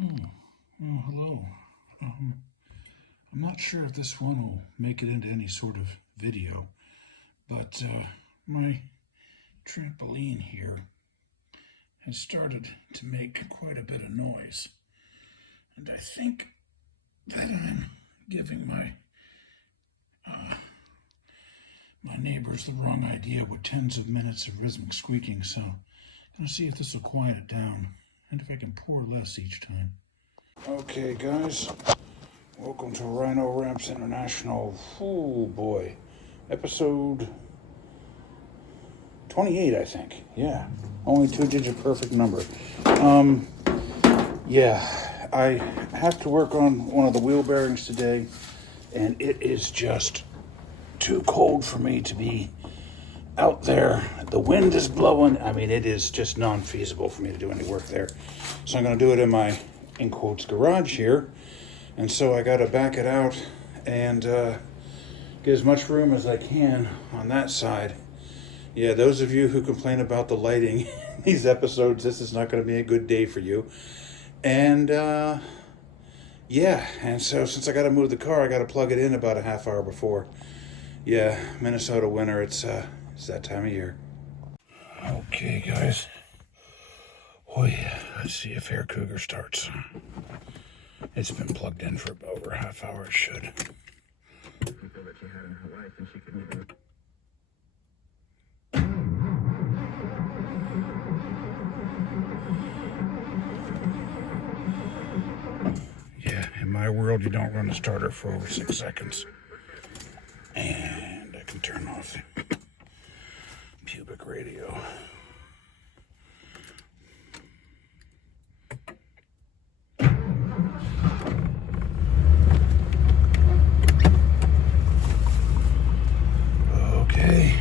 Oh, hello. I'm not sure if this one will make it into any sort of video, but my trampoline here has started to make quite a bit of noise. And I think that I'm giving my neighbors the wrong idea with tens of minutes of rhythmic squeaking, so I'm going to see if this will quiet it down and if I can pour less each time. Okay, guys, welcome to Rhino Ramps International. Oh boy, episode 28, I think. Yeah, only 2-digit perfect number. Yeah, I have to work on one of the wheel bearings today, and it is just too cold for me to be out there. The wind is blowing. I mean, it is just non-feasible for me to do any work there. So I'm going to do it in my, in quotes, garage here. And so I got to back it out and get as much room as I can on that side. Yeah, those of you who complain about the lighting in these episodes, this is not going to be a good day for you. And yeah, and so since I got to move the car, I got to plug it in about a half hour before. Yeah, Minnesota winter, it's that time of year. Okay, guys. Oh yeah, let's see if Hair Cougar starts. It's been plugged in for over a half hour, it should. People that she had in her life, and she couldn't even... Yeah, in my world, you don't run a starter for over 6 seconds. And I can turn off the pubic radio. Okay.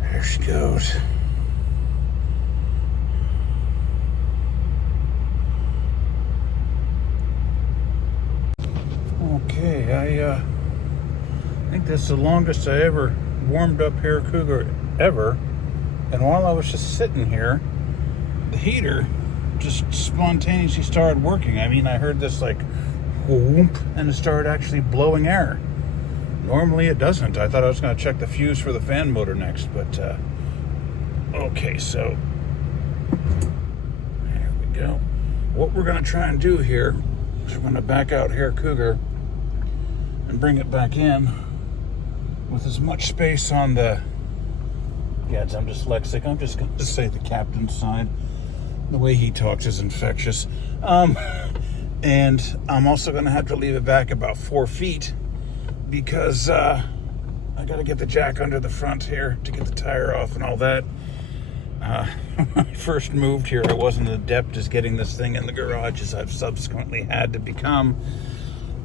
There she goes. Okay, I think that's the longest I ever warmed up Hair Cougar ever. And while I was just sitting here, the heater just spontaneously started working. I mean, I heard this like whoop, and it started actually blowing air. Normally it doesn't. I thought I was going to check the fuse for the fan motor next, but okay, so there we go. What we're going to try and do here is we're going to back out Hair Cougar and bring it back in with as much space on the, yeah, I'm dyslexic, I'm just going to say the captain's side. The way he talks is infectious. And I'm also going to have to leave it back about 4 feet because I got to get the jack under the front here to get the tire off and all that. When I first moved here, I wasn't adept as getting this thing in the garage as I've subsequently had to become.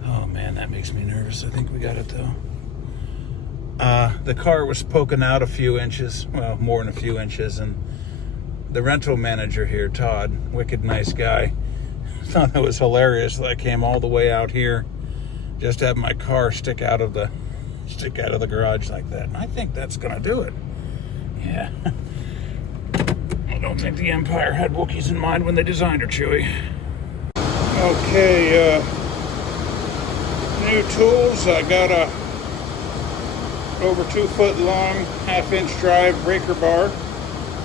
Oh man, that makes me nervous. I think we got it though. The car was poking out a few inches, well, more than a few inches, and the rental manager here, Todd, wicked nice guy, thought it was hilarious that I came all the way out here just to have my car stick out of the garage like that. And I think that's gonna do it. Yeah. I don't think the Empire had Wookiees in mind when they designed her, Chewie. Okay, new tools. I got a over 2 foot long, 1/2 inch drive breaker bar.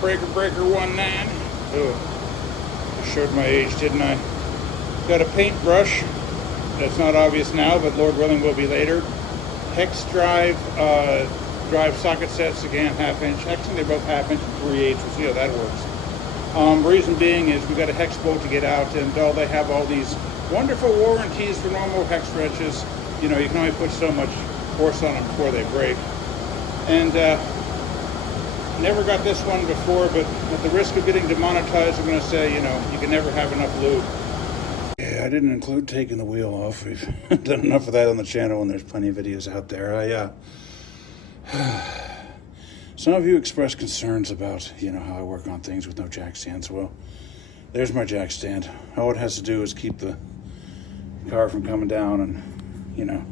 Breaker 19. Oh, I showed my age, didn't I? Got a paintbrush. That's not obvious now, but Lord willing will be later. Hex drive, drive socket sets, again 1/2 inch. Hexing, they're both 1/2 inch and 3/8. We'll see how that works. Reason being is we got a hex bolt to get out, and they have all these wonderful warranties for normal hex wrenches. You know, you can only put so much force on them before they break. And never got this one before, but at the risk of getting demonetized, I'm going to say, you know, you can never have enough lube. Yeah, I didn't include taking the wheel off. We've done enough of that on the channel, and there's plenty of videos out there. Some of you expressed concerns about, you know, how I work on things with no jack stands. Well, there's my jack stand. All it has to do is keep the car from coming down and, you know,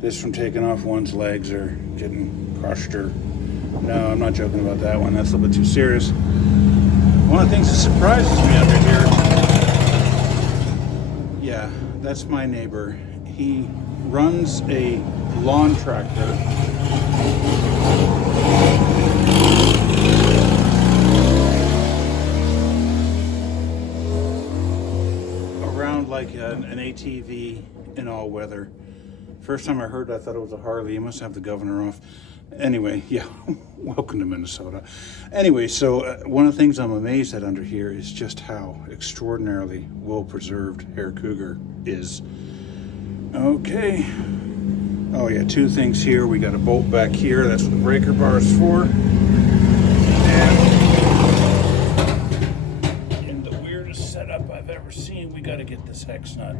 this from taking off one's legs or getting crushed or... No, I'm not joking about that one. That's a little bit too serious. One of the things that surprises me under here That's my neighbor. He runs a lawn tractor. Around like an ATV in all weather. First time I heard it, I thought it was a Harley. You must have the governor off. Anyway, yeah, welcome to Minnesota. Anyway, so one of the things I'm amazed at under here is just how extraordinarily well-preserved Hair Cougar is. Okay. Oh yeah, two things here. We got a bolt back here. That's what the breaker bar is for. And in the weirdest setup I've ever seen, we got to get this hex nut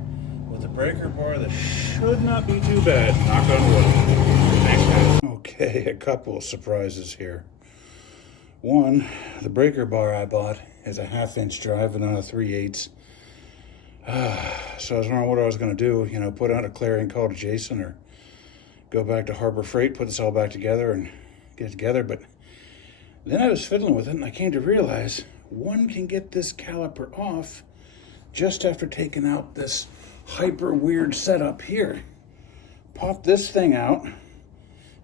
with a breaker bar that should not be too bad. Knock on wood. Thanks, guys. Okay, a couple of surprises here. One, the breaker bar I bought is a 1/2-inch drive and not a 3/8. So I was wondering what I was going to do, you know, put out a clarion call to Jason or go back to Harbor Freight, put this all back together and get it together. But then I was fiddling with it and I came to realize one can get this caliper off just after taking out this hyper weird setup here. Pop this thing out,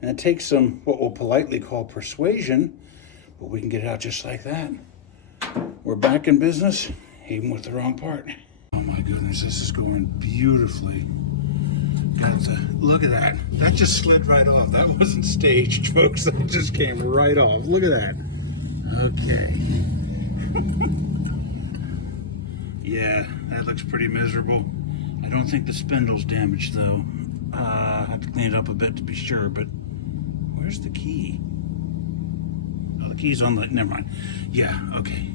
and it takes some what we'll politely call persuasion, but we can get it out just like that. We're back in business, even with the wrong part. Oh my goodness, this is going beautifully. Look at that. That just slid right off. That wasn't staged, folks. That just came right off. Look at that. Okay. Yeah, that looks pretty miserable. I don't think the spindle's damaged though. I have to clean it up a bit to be sure, but where's the key? Oh, the key's on the, never mind. Yeah, okay.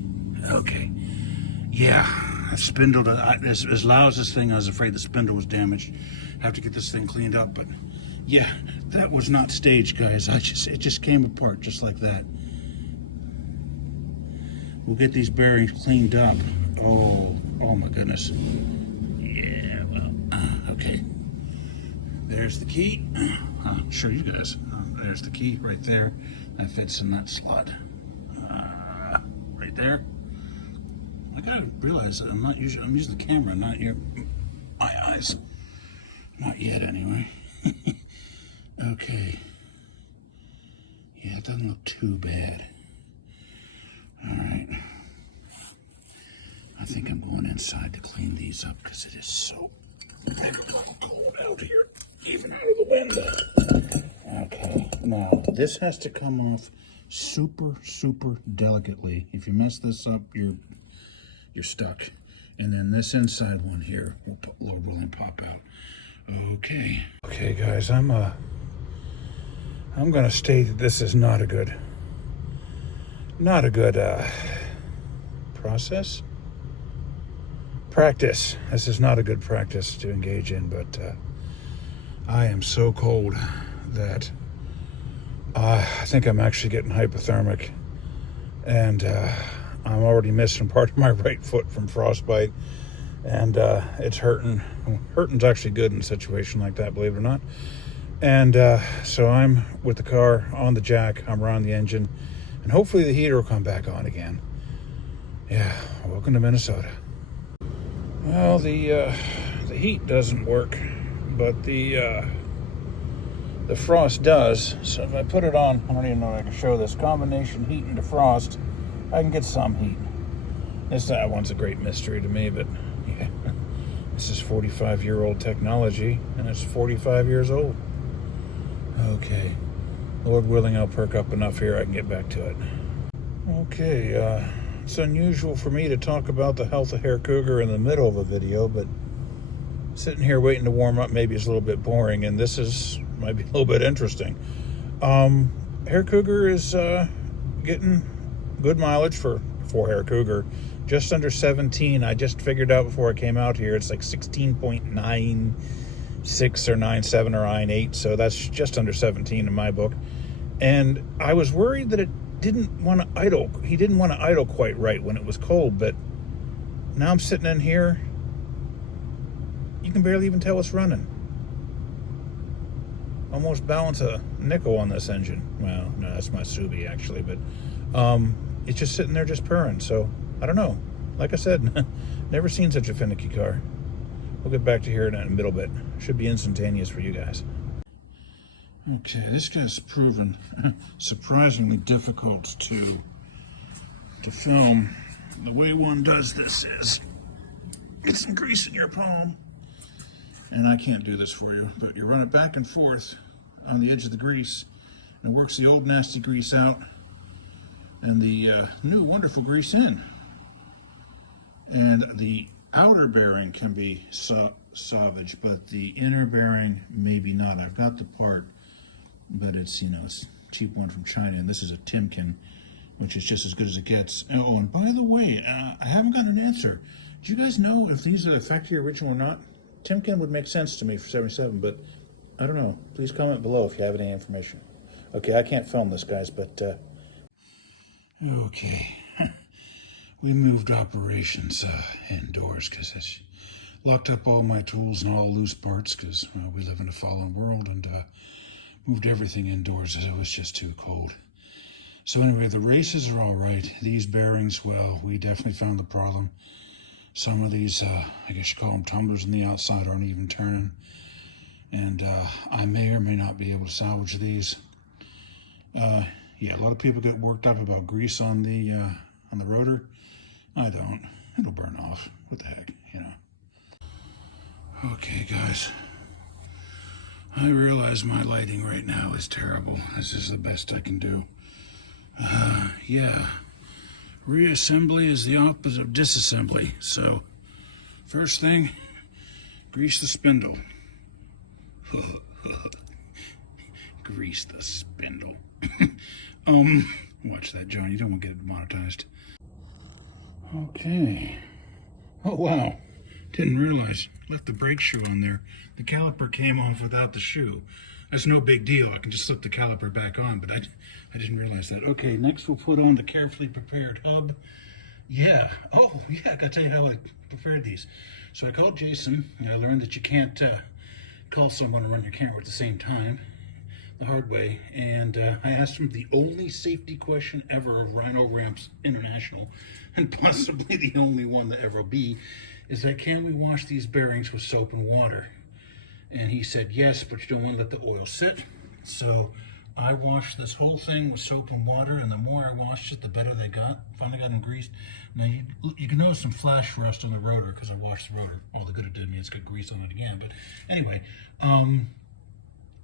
Okay. Yeah, that spindle, as loud as this thing, I was afraid the spindle was damaged. Have to get this thing cleaned up, but yeah, that was not staged, guys. It just came apart just like that. We'll get these bearings cleaned up. Oh my goodness. Yeah, well, okay. There's the key. I'll show you guys. There's the key right there. That fits in that slot. Right there. I gotta realize that I'm using the camera, not my eyes. Not yet, anyway. Okay. Yeah, it doesn't look too bad. All right. I think I'm going inside to clean these up because it is so cold out here, even out of the window. Okay, now this has to come off super delicately. If you mess this up, you're stuck. And then this inside one here will, Lord willing, pop out. Okay, guys, I'm gonna state that this is not a good practice. This is not a good practice to engage in, but I am so cold that I think I'm actually getting hypothermic, and I'm already missing part of my right foot from frostbite, and it's hurting. Hurting's actually good in a situation like that, believe it or not. And so I'm with the car on the jack, I'm around the engine, and hopefully the heater will come back on again. Yeah, welcome to Minnesota. Well, the heat doesn't work, but the frost does. So if I put it on, I don't even know if I can show this, combination heat and defrost, I can get some heat. That one's a great mystery to me, but yeah, this is 45-year-old technology, and it's 45 years old. Okay, Lord willing, I'll perk up enough here I can get back to it. Okay, it's unusual for me to talk about the health of Hair Cougar in the middle of a video, but sitting here waiting to warm up maybe is a little bit boring, and this might be a little bit interesting. Hair Cougar is getting good mileage for Hair Cougar. Just under 17. I just figured out before I came out here, it's like 16.96 or 97 or 98, so that's just under 17 in my book. And I was worried that it didn't want to idle. He didn't want to idle quite right when it was cold, but now I'm sitting in here, you can barely even tell it's running. Almost balance a nickel on this engine. Well, no, that's my Subi actually, but it's just sitting there just purring, so I don't know. Like I said, never seen such a finicky car. We'll get back to here in a middle bit. Should be instantaneous for you guys. Okay, this guy's proven surprisingly difficult to film. The way one does this is get some grease in your palm, and I can't do this for you, but you run it back and forth on the edge of the grease, and it works the old nasty grease out and the new wonderful grease in. And the outer bearing can be salvaged, but the inner bearing maybe not. I've got the part, but it's, you know, it's a cheap one from China, and this is a Timken, which is just as good as it gets. Oh, and by the way, I haven't got an answer. Do you guys know if these are the factory original or not? Timken would make sense to me for 77, but I don't know. Please comment below if you have any information. Okay, I can't film this, guys, but... Okay. We moved operations indoors because it's locked up all my tools and all loose parts because we live in a fallen world, and moved everything indoors as it was just too cold. So anyway, the races are all right. These bearings, well, we definitely found the problem. Some of these, I guess you call them tumblers on the outside, aren't even turning. And I may or may not be able to salvage these. Yeah, a lot of people get worked up about grease on the rotor. I don't. It'll burn off. What the heck, you know. Okay, guys. I realize my lighting right now is terrible. This is the best I can do. Yeah. Reassembly is the opposite of disassembly. So, first thing, grease the spindle. Grease the spindle. Watch that, John. You don't want to get it monetized. Okay. Oh, wow. Didn't realize. Left the brake shoe on there. The caliper came off without the shoe. That's no big deal. I can just slip the caliper back on, but I didn't realize that. Okay, next we'll put on the carefully prepared hub. Yeah. Oh, yeah, I gotta tell you how I prepared these. So I called Jason, and I learned that you can't call someone and run your camera at the same time, the hard way. And I asked him the only safety question ever of Rhino Ramps International, and possibly the only one that ever will be, is that can we wash these bearings with soap and water? And he said yes, but you don't want to let the oil sit. So I washed this whole thing with soap and water, and the more I washed it, the better they got. Finally got them greased. Now you can notice some flash rust on the rotor because I washed the rotor. All the good it did means it's got grease on it again. But anyway,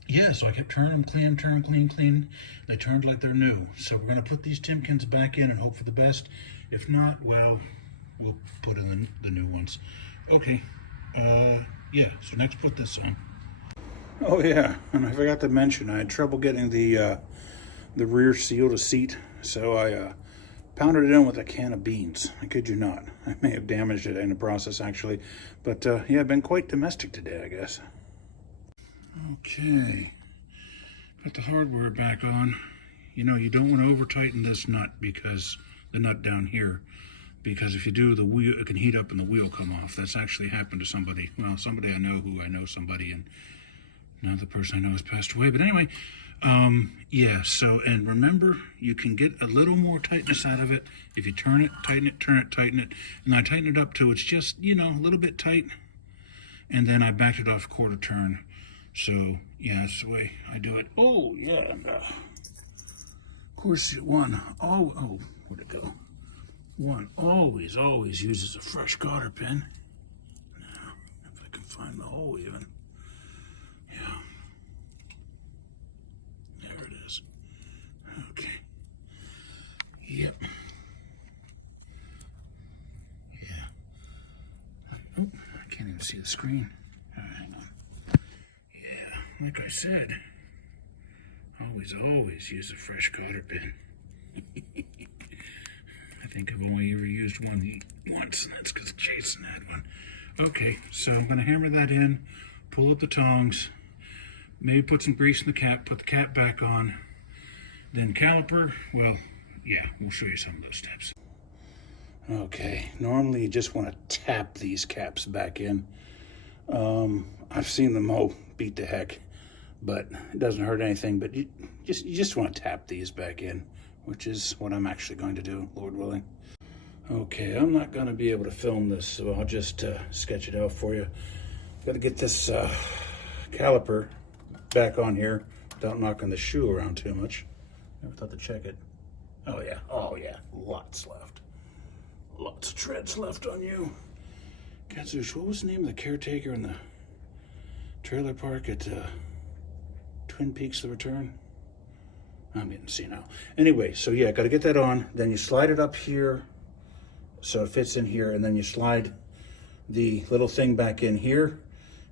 yeah, so I kept turning them clean, clean. They turned like they're new. So we're going to put these Timkens back in and hope for the best. If not, well, we'll put in the new ones. Okay, yeah, so next put this on. Oh yeah, and I forgot to mention, I had trouble getting the rear seal to seat, so I pounded it in with a can of beans. I kid you not. I may have damaged it in the process, actually. But yeah, I've been quite domestic today, I guess. Okay, got the hardware back on. You know, you don't want to over-tighten this nut, because the nut down here, because if you do, the wheel, it can heat up and the wheel come off. That's actually happened to somebody. Well, somebody I know who I know somebody, and now the person I know has passed away. But anyway, yeah, so, and remember, you can get a little more tightness out of it if you turn it, tighten it, turn it, tighten it. And I tighten it up till it's just, you know, a little bit tight. And then I backed it off a quarter turn. So, yeah, that's the way I do it. Oh, yeah, and of course, oh, where'd it go? One always uses a fresh cotter pin. Now, if I can find the hole even. Yeah. There it is. Okay. Yep. Yeah. Oh, I can't even see the screen. Hang on. Yeah, like I said, always use a fresh cotter pin. I think I've only ever used one once, and that's because Jason had one. Okay, so I'm going to hammer that in, pull up the tongs, maybe put some grease in the cap, put the cap back on, then caliper. Well, yeah, we'll show you some of those steps. Okay, normally you just want to tap these caps back in. I've seen them all beat to heck, but it doesn't hurt anything. But you just want to tap these back in, which is what I'm actually going to do, Lord willing. Okay, I'm not going to be able to film this, so I'll just sketch it out for you. Got to get this caliper back on here without knocking the shoe around too much. Never thought to check it. Oh yeah, lots left. Lots of treads left on you. Katsush, what was the name of the caretaker in the trailer park at Twin Peaks The Return? I'm getting senile. Anyway, so yeah, got to get that on. Then you slide it up here so it fits in here, and then you slide the little thing back in here,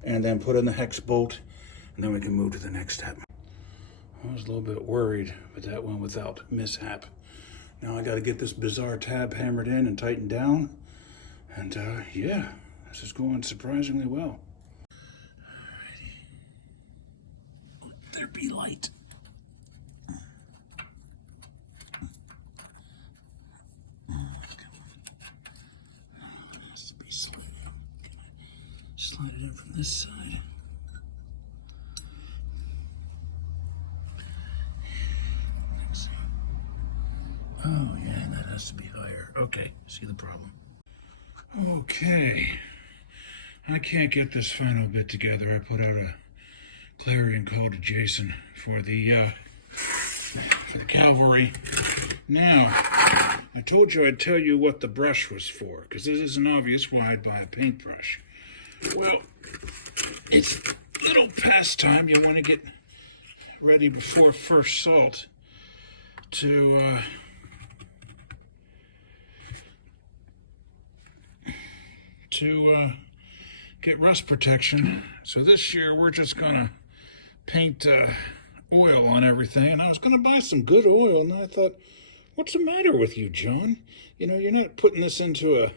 and then put in the hex bolt, and then we can move to the next step. I was a little bit worried, but that went without mishap. Now I got to get this bizarre tab hammered in and tightened down, and yeah, this is going surprisingly well. Alrighty. Let there be light. Slide it in from this side. Oh yeah, that has to be higher. Okay, see the problem. Okay, I can't get this final bit together. I put out a clarion call to Jason for the cavalry. Now, I told you I'd tell you what the brush was for, because this isn't obvious why I'd buy a paintbrush. Well, it's a little past time. You want to get ready before first salt to get rust protection. So this year we're just gonna paint oil on everything, and I was gonna buy some good oil, and I thought, what's the matter with you, John? You know, you're not putting this into a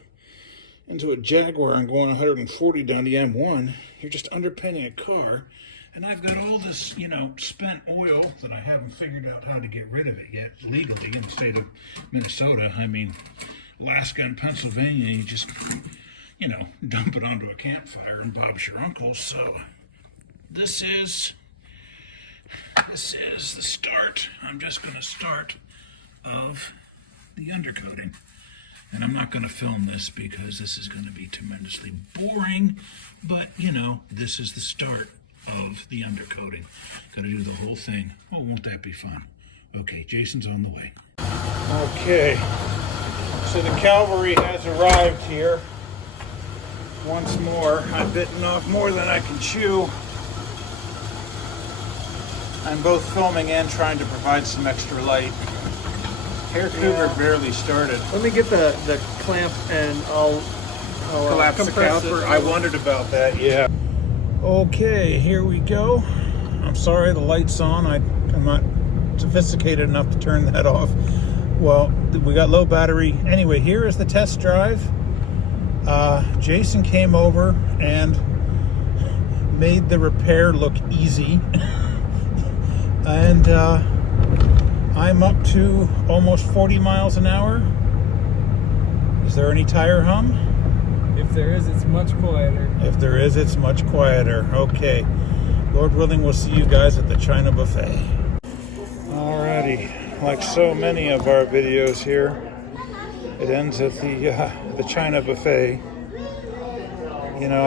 Jaguar and going 140 down the M1. You're just underpinning a car, and I've got all this, you know, spent oil that I haven't figured out how to get rid of it yet legally in the state of Minnesota. I mean, Alaska and Pennsylvania, you just, you know, dump it onto a campfire and Bob's your uncle. So this is the start. I'm just going to start of the undercoating. And I'm not going to film this because this is going to be tremendously boring, but, you know, this is the start of the undercoating. Got to do the whole thing. Oh, won't that be fun? Okay, Jason's on the way. Okay, so the cavalry has arrived here. Once more, I've bitten off more than I can chew. I'm both filming and trying to provide some extra light. Hair Cougar barely started. Let me get the clamp and I'll Collapse the caliper. I wondered about that, yeah. Okay, here we go. I'm sorry the light's on. I'm not sophisticated enough to turn that off. Well, we got low battery. Anyway, here is the test drive. Jason came over and made the repair look easy. And I'm up to almost 40 miles an hour. Is there any tire hum? If there is, it's much quieter. If there is, it's much quieter. Okay. Lord willing, we'll see you guys at the China Buffet. Alrighty. Like so many of our videos here, it ends at the China Buffet. You know,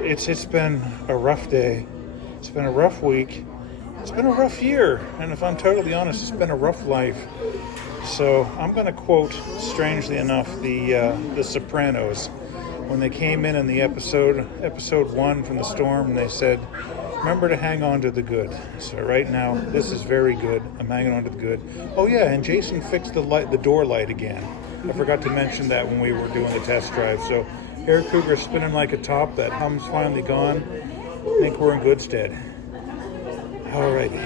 it's been a rough day. It's been a rough week. It's been a rough year, and if I'm totally honest, it's been a rough life. So I'm going to quote, strangely enough, the Sopranos when they came in the episode 1 from the storm, and they said, "Remember to hang on to the good." So right now, this is very good. I'm hanging on to the good. Oh yeah, and Jason fixed the door light again. I forgot to mention that when we were doing the test drive. So Hair Cougar spinning like a top. That hum's finally gone. I think we're in good stead. Alrighty.